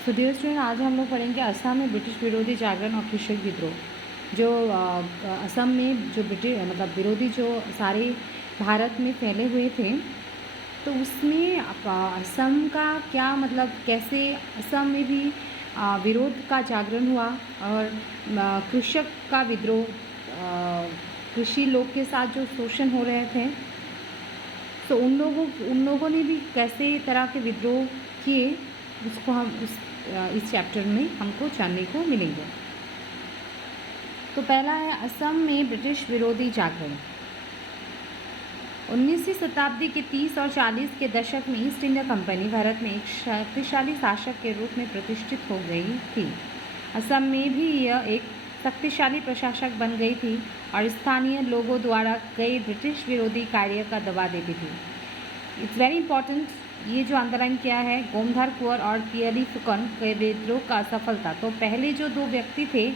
So dear student, आज हम लोग पढ़ेंगे असम में ब्रिटिश विरोधी जागरण और कृषक विद्रोह। जो असम में जो ब्रिटिश विरोधी जो सारे भारत में फैले हुए थे, तो उसमें असम का क्या कैसे असम में भी विरोध का जागरण हुआ और कृषक का विद्रोह, कृषि लोग के साथ जो शोषण हो रहे थे, तो उन लोगों ने भी कैसे तरह के विद्रोह किए, उसको हम इस चैप्टर में हमको जानने को मिलेंगे। तो पहला है असम में ब्रिटिश विरोधी जागरण। 19वीं शताब्दी के 30 और 40 के दशक में ईस्ट इंडिया कंपनी भारत में एक शक्तिशाली शासक के रूप में प्रतिष्ठित हो गई थी। असम में भी यह एक शक्तिशाली प्रशासक बन गई थी और स्थानीय लोगों द्वारा कई ब्रिटिश विरोधी कार्य का दबा देती थी। इट्स वेरी इंपॉर्टेंट, ये जो अंडरलाइन किया है, गोमधार कुंवर और पियली फुकन के विद्रोह का असफल था। तो पहले जो दो व्यक्ति थे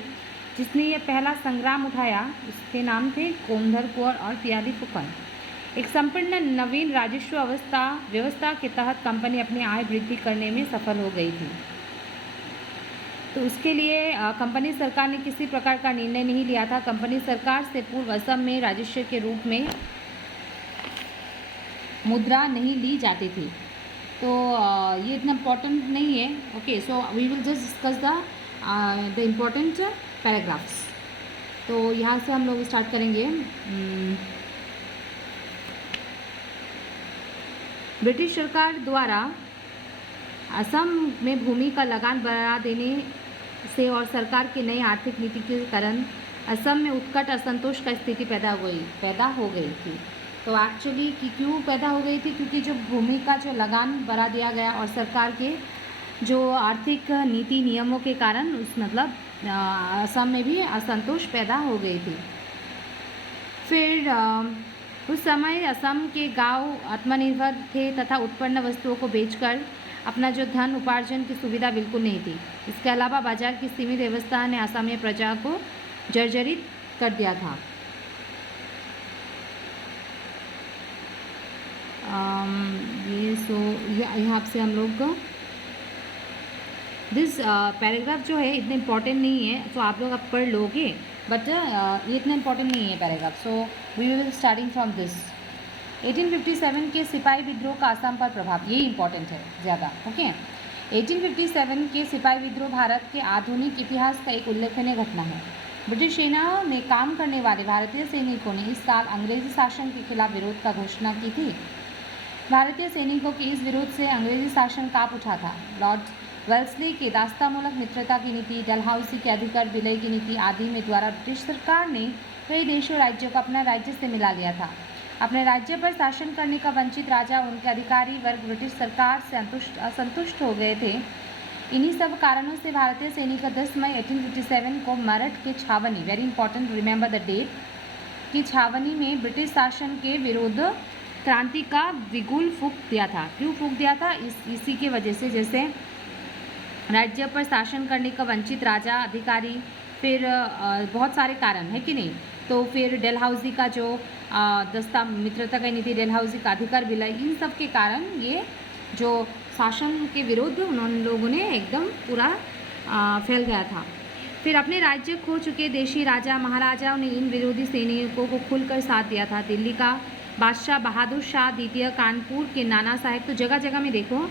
जिसने ये पहला संग्राम उठाया, उसके नाम थे गोमधार कुंवर और पियली फुकन। एक संपूर्ण नवीन राजस्व व्यवस्था के तहत कंपनी अपनी आय वृद्धि करने में सफल हो गई थी। तो उसके लिए कंपनी सरकार ने किसी प्रकार का निर्णय नहीं लिया था। कंपनी सरकार से पूर्व असम में राजस्व के रूप में मुद्रा नहीं ली जाती थी। तो ये इतना इम्पोर्टेंट नहीं है। Okay, so we will just discuss the important paragraphs. तो यहाँ से हम लोग स्टार्ट करेंगे। ब्रिटिश सरकार द्वारा असम में भूमि का लगान बढ़ा देने से और सरकार की नई आर्थिक नीति के कारण असम में उत्कट असंतोष का स्थिति पैदा हो गई थी। तो एक्चुअली क्यों पैदा हो गई थी? क्योंकि जो भूमि का जो लगान बढ़ा दिया गया और सरकार के जो आर्थिक नीति नियमों के कारण असम में भी असंतोष पैदा हो गई थी। फिर उस समय असम के गांव आत्मनिर्भर थे तथा उत्पन्न वस्तुओं को बेचकर अपना जो धन उपार्जन की सुविधा बिल्कुल नहीं थी। इसके अलावा बाजार की सीमित व्यवस्था ने असमिया प्रजा को जर्जरित कर दिया था। यहाँ से हम लोग दिस पैराग्राफ जो है इतना इम्पोर्टेंट नहीं है, तो आप लोग अब पढ़ लोगे, बट ये इतना इम्पोर्टेंट नहीं है paragraph. So we will starting from this. 1857 के सिपाही विद्रोह का असम पर प्रभाव, ये इम्पोर्टेंट है ज़्यादा। ओके, 1857 के सिपाही विद्रोह भारत के आधुनिक इतिहास का एक उल्लेखनीय घटना है। ब्रिटिश सेना में काम करने वाले भारतीय सैनिकों ने इस साल अंग्रेजी शासन के खिलाफ विरोध का घोषणा की थी। भारतीय सैनिकों की इस विरोध से अंग्रेजी शासन कांप उठा था। लॉर्ड वेल्सली की दास्तामूलक मित्रता की नीति, डलहौसी के अधिकार विलय की नीति आदि में द्वारा ब्रिटिश सरकार ने कई देशों राज्यों को अपना राज्य से मिला लिया था। अपने राज्य पर शासन करने का वंचित राजा, उनके अधिकारी वर्ग ब्रिटिश सरकार से असंतुष्ट हो गए थे। इन्हीं सब कारणों से भारतीय सैनिकों 10 मई 1857 को मेरठ के छावनी, very important, remember the date, की छावनी में ब्रिटिश शासन के विरोध क्रांति का बिगुल फूंक दिया था। क्यों फूंक दिया था? इसी के वजह से, जैसे राज्य पर शासन करने का वंचित राजा, अधिकारी, फिर बहुत सारे कारण है कि नहीं। तो फिर डलहौसी का जो मित्रता का नीति, डलहौसी का अधिकार विलय, इन सब के कारण ये जो शासन के विरुद्ध उन लोगों ने एकदम पूरा फैल गया था। फिर अपने राज्य खो चुके देशी राजा महाराजाओं ने इन विरोधी सैनिकों को खुलकर साथ दिया था। दिल्ली का बादशाह बहादुर शाह द्वितीय, कानपुर के नाना साहेब, तो जगह जगह में देखो,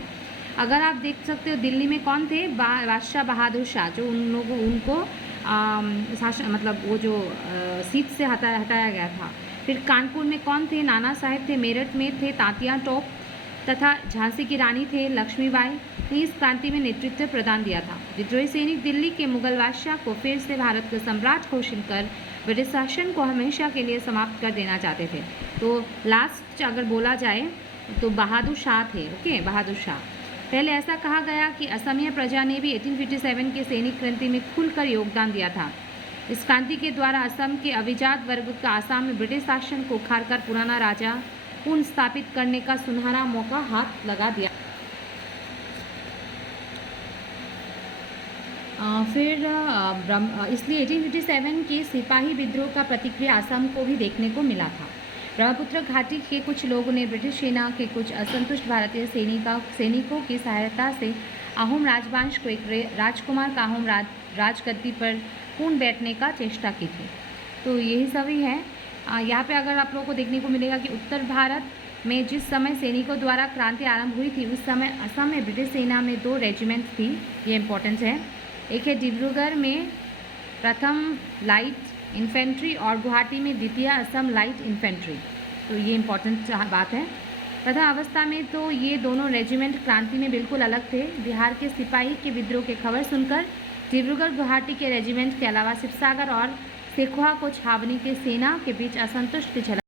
अगर आप देख सकते हो दिल्ली में कौन थे? बादशाह बहादुर शाह, जो उनको शासन वो जो सीट से हटाया गया था। फिर कानपुर में कौन थे? नाना साहेब थे। मेरठ में थे तात्या टोप तथा झांसी की रानी थे लक्ष्मीबाई ने इस क्रांति में नेतृत्व प्रदान दिया था। विद्रोही सैनिक दिल्ली के मुगल बादशाह को फिर से भारत का सम्राट घोषित कर ब्रिटिश शासन को हमेशा के लिए समाप्त कर देना चाहते थे। तो लास्ट अगर बोला जाए तो बहादुर शाह थे। ओके, बहादुर शाह। पहले ऐसा कहा गया कि असमिया प्रजा ने भी 1857 के सैनिक क्रांति में खुलकर योगदान दिया था। इस क्रांति के द्वारा असम के अभिजात वर्ग का आसाम में ब्रिटिश शासन को उखाड़कर पुराना राजा पुनः स्थापित करने का सुनहरा मौका हाथ लगा दिया। इसलिए 1857 के सिपाही विद्रोह का प्रतिक्रिया असम को भी देखने को मिला था। ब्रह्मपुत्र घाटी के कुछ लोगों ने ब्रिटिश सेना के कुछ असंतुष्ट भारतीय सैनिकों की सहायता से अहोम राजवंश को एक राजकुमार का अहोम राजगद्दी पर पूर्ण बैठने का चेष्टा की थी। तो यही सभी है। यहाँ पे अगर आप लोगों को देखने को मिलेगा कि उत्तर भारत में जिस समय सैनिकों द्वारा क्रांति आरंभ हुई थी उस समय असम में ब्रिटिश सेना में 2 रेजिमेंट थी, ये इम्पोर्टेंट है। एक है डिब्रूगढ़ में प्रथम लाइट इन्फेंट्री और गुवाहाटी में द्वितीय असम लाइट इन्फेंट्री। तो ये इम्पोर्टेंट बात है। प्रथम अवस्था में तो ये दोनों रेजिमेंट क्रांति में बिल्कुल अलग थे। बिहार के सिपाही के विद्रोह की खबर सुनकर डिब्रूगढ़ गुवाहाटी के रेजिमेंट के अलावा शिवसागर और सेखवा को छावनी के सेना के बीच असंतुष्ट की झलक